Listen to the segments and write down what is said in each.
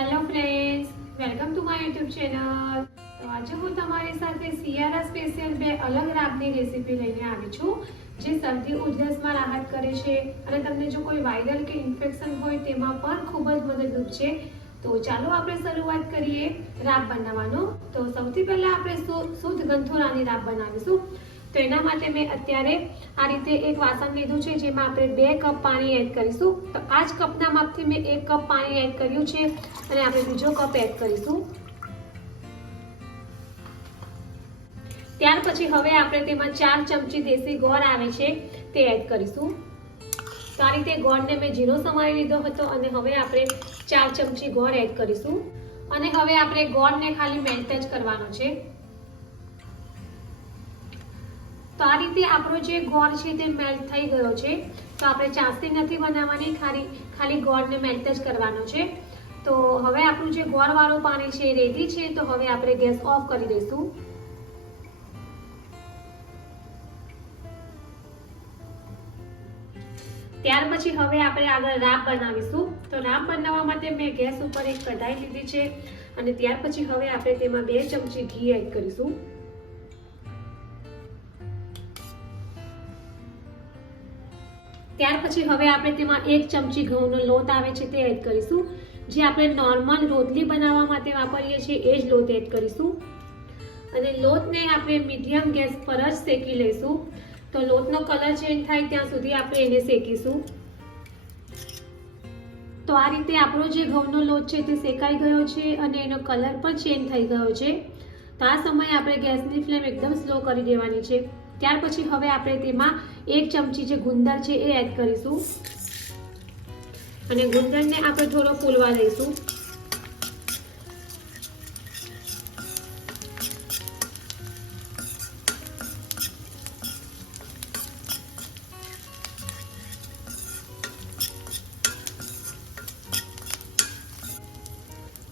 Hello friends welcome to my YouTube channel તો આજે હું તમારી સાથે શિયાળા સ્પેશિયલ બે અલગ રાગની રેસીપી લઈને આવી છું, જે શરદી ઉધરસમાં રાહત કરે છે અને તમને જો કોઈ વાયરલ કે ઇન્ફેક્શન હોય તેમાં પણ ખૂબ જ મદદરૂપ છે. તો ચાલો આપણે શરૂઆત કરીએ રાબ બનાવવાનો. તો સૌથી પહેલા આપણે શુદ્ધ ગંથોરાની રાબ બનાવીશું. તો એના માટે મેં અત્યારે આ રીતે એક વાસણ લીધું છે, જેમાં આપણે બે કપ પાણી એડ કરીશું. તો આ જ કપના માપથી મેં એક કપ પાણી એડ કર્યું છે અને આપણે બીજો કપ એડ કરીશું. ત્યાર પછી હવે આપણે તેમાં ચાર ચમચી દેશી ગોળ આવે છે, તે એડ કરીશું. તો આ રીતે ગોળને મેં ઝીરો સમારી લીધો હતો અને હવે આપણે ચાર ચમચી ગોળ એડ કરીશું. અને હવે આપણે ગોળને ખાલી મેલ્ટ જ કરવાનો છે. તો આ રીતે આપણો જે ગોળ છે તે મેલ્ટ થઈ ગયો છે. તો આપણે ચાસણી નથી બનાવવાની, ખાલી ખાલી ગોળને મેલ્ટ જ કરવાનો છે. તો હવે આપણું જે ગોળવાળું પાણી છે એ રેડી છે, તો હવે આપણે ગેસ ઓફ કરી દઈશું. ત્યાર પછી હવે આપણે આગળ રાબ બનાવીશું. તો રાબ બનાવવા માટે મેં ગેસ ઉપર એક કઢાઈ લીધી છે. અને ત્યાર પછી હવે આપણે તેમાં બે ચમચી ઘી એડ કરીશું. ત્યાર પછી હવે આપણે તેમાં એક ચમચી ઘઉંનો લોટ આવે છે તે એડ કરીશું. જે આપણે નોર્મલ રોટલી બનાવવા માટે વાપરીએ છીએ, એ જ લોટ એડ કરીશું. અને લોટને આપણે મીડિયમ ગેસ પર જ શેકી લઈશું. તો લોટનો કલર ચેન્જ થાય ત્યાં સુધી આપણે એને શેકીશું. તો આ રીતે આપણો જે ઘઉંનો લોટ છે તે શેકાઈ ગયો છે અને એનો કલર પણ ચેન્જ થઈ ગયો છે. તો આ સમયે આપણે ગેસની ફ્લેમ એકદમ સ્લો કરી દેવાની છે. ત્યાર પછી હવે આપણે તેમાં એક ચમચી જે ગુંદર છે એ એડ કરીશું. અને ગુંદરને આપણે થોડો ફૂલવા દઈશું.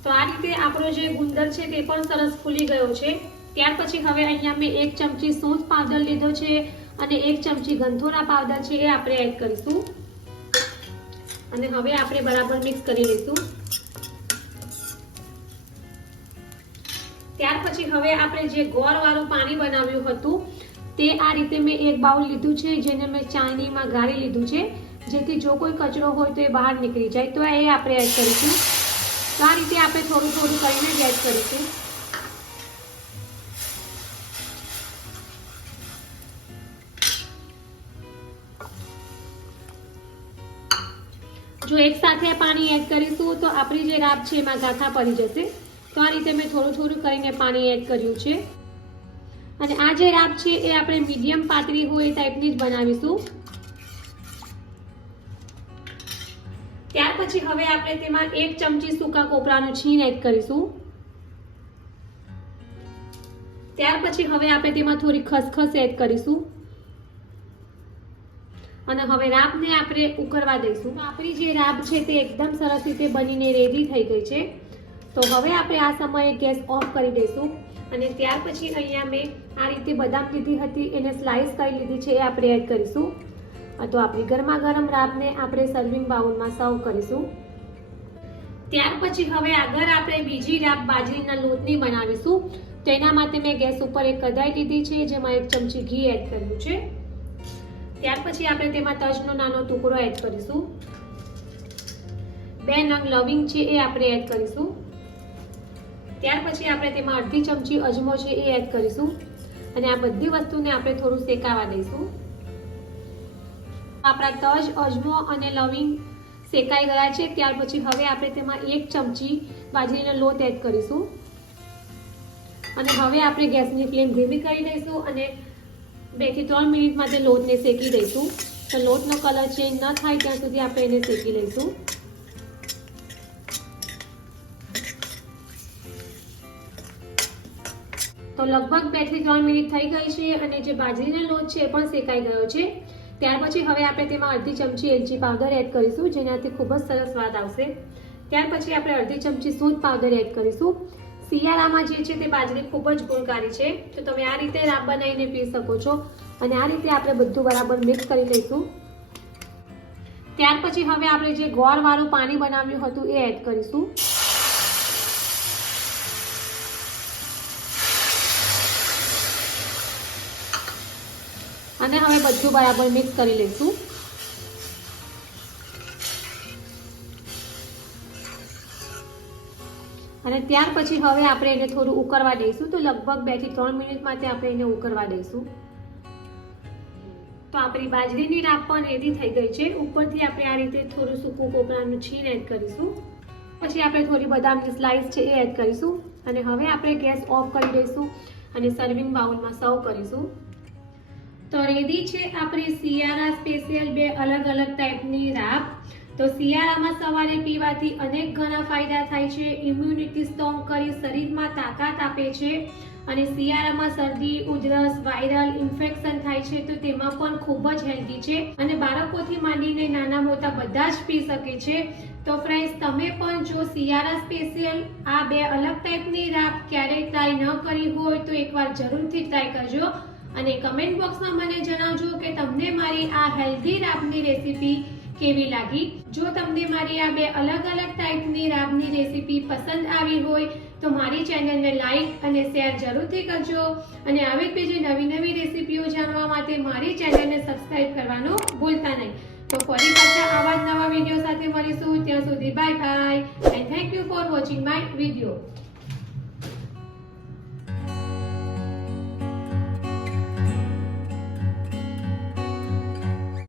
તો આ રીતે આપણો જે ગુંદર છે તે પણ સરસ ફૂલી ગયો છે. ત્યાર પછી હવે અહીંયા મેં એક ચમચી સૂંઠ પાવડર લીધો છે અને એક ચમચી ગંધોરા પાવડર છે એ આપણે એડ કરીશું. અને હવે આપણે બરાબર મિક્સ કરી લઈશું. ત્યાર પછી હવે આપણે જે ગોળવાળું પાણી બનાવ્યું હતું, તે આ રીતે મેં એક બાઉલ લીધું છે, જેને મેં ચાળણીમાં ગાળી લીધું છે. જેથી જો કોઈ કચરો હોય તો એ બહાર નીકળી જાય. તો એ આપણે એડ કરીશું. તો આ રીતે આપણે થોડું થોડું કરીને જ એડ કરીશું. જો એક સાથે પાણી એડ કરીશું તો આપણી જે રાબ છે એમાં ગાથા પડી જશે. તો આ રીતે મેં થોડું થોડું કરીને પાણી એડ કર્યું છે. અને આ જે રાબ છે એ આપણે મીડિયમ પાતળી હોય એ ટાઈપની જ બનાવીશું. ત્યાર પછી હવે આપણે તેમાં એક ચમચી સૂકા કોપરાનું છીણ એડ કરીશું. ત્યાર પછી હવે આપણે તેમાં થોડી ખસખસ એડ કરીશું. અને હવે રાબને આપણે ઉકળવા દઈશું. આપણી જે રાબ છે તે એકદમ સરસ રીતે બનીને રેડી થઈ ગઈ છે. તો હવે આપણે આ સમયે ગેસ ઓફ કરી દઈશું. અને ત્યાર પછી અહીંયા મેં આ રીતે બદામ લીધી હતી, એને સ્લાઇસ કરી લીધી છે, એ આપણે એડ કરીશું. તો આપણી ગરમા ગરમ રાબને આપણે સર્વિંગ બાઉલમાં સર્વ કરીશું. ત્યાર પછી હવે આગળ આપણે બીજી રાબ બાજરીના લોટની બનાવીશું. તેના માટે મેં ગેસ ઉપર એક કઢાઈ લીધી છે, જેમાં એક ચમચી ઘી એડ કર્યું છે. ત્યાર પછી આપણે તેમાં તજનો નાનો ટુકડો એડ કરીશું. બે નંગ લવિંગ છે એ આપણે એડ કરીશું. ત્યાર પછી આપણે તેમાં અડધી ચમચી અજમો છે એ એડ કરીશું. અને આ બધી વસ્તુને આપણે થોડું શેકાવા દઈશું. આપણા તજ, અજમો અને લવિંગ શેકાઈ ગયા છે. ત્યાર પછી હવે આપણે તેમાં એક ચમચી બાજરીનો લોટ એડ કરીશું. અને હવે આપણે ગેસની ફ્લેમ ધીમી કરી દઈશું અને બેથી ત્રણ મિનિટ માટે લોટને શેકી દઈશું. તો લોટનો કલર ચેન્જ ન થાય ત્યાં સુધી આપણે એને શેકી લઈશું. તો લગભગ બેથી ત્રણ મિનિટ થઈ ગઈ છે અને જે બાજરીનો લોટ છે એ પણ શેકાઈ ગયો છે. ત્યાર પછી હવે આપણે તેમાં અડધી ચમચી એલચી પાવડર એડ કરીશું, જેનાથી ખૂબ જ સરસ સ્વાદ આવશે. ત્યાર પછી આપણે અડધી ચમચી સૂંઠ પાવડર એડ કરીશું. શિયાળામાં જે છે તે બાજરી ખૂબ જ ગુણકારી છે. તો તમે આ રીતે બનાવીને પી શકો છો. અને આ રીતે આપણે બધું બરાબર મિક્સ કરી લઈશું. ત્યાર પછી હવે આપણે જે ગોળવાળું પાણી બનાવ્યું હતું એ એડ કરીશું. અને હવે બધું બરાબર મિક્સ કરી લઈશું. અને ત્યાર પછી હવે આપણે એને થોડું ઉકળવા દઈશું. તો લગભગ બેથી ત્રણ મિનિટ માટે આપણે એને ઉકળવા દઈશું. તો આપણી બાજરીની રાબ પણ રેડી થઈ ગઈ છે. ઉપરથી આપણે આ રીતે થોડું સૂકું કોપરાનું છીણ એડ કરીશું. પછી આપણે થોડી બદામની સ્લાઇસ છે એ એડ કરીશું. અને હવે આપણે ગેસ ઓફ કરી દઈશું અને સર્વિંગ બાઉલમાં સર્વ કરીશું. તો રેડી છે આપણી શિયાળા સ્પેશિયલ બે અલગ અલગ ટાઈપની રાબ તો શિયાળામાં સવારે પીવાથી અનેક ઘણા ફાયદા થાય છે. ઇમ્યુનિટી સ્ટ્રોંગ કરી શરીરમાં તાકાત આપે છે અને શિયાળામાં શરદી, ઉધરસ વાયરલ ઇન્ફેક્શન થાય છે તો તેમાં પણ ખૂબ જ હેલ્ધી છે અને બાળકોથી માંડીને નાના મોટા બધા જ પી શકે છે. તો ફ્રેન્ડ્સ તમે પણ જો શિયાળા સ્પેશિયલ આ બે અલગ ટાઈપની રાબ ક્યારેય ટ્રાય ન કરી હોય તો એકવાર જરૂરથી ટ્રાય કરજો અને કમેન્ટ બોક્સમાં મને જણાવજો કે તમને મારી આ હેલ્ધી રાબની રેસીપી કેવી લાગી? જો તમને મારી આ બે અલગ અલગ ટાઈપની રાબની રેસીપી પસંદ આવી હોય, તો મારી ચેનલને લાઈક અને શેર જરૂરથી કરજો. અને આવી બીજી નવી નવી રેસીપીઓ જાણવા માટે મારી ચેનલને સબસ્ક્રાઈબ કરવાનું ભૂલતા નહીં. તો ફરી પાછા આવા જ નવા વીડિયો સાથે મળીશું. ત્યાં સુધી bye bye and thank you for watching my video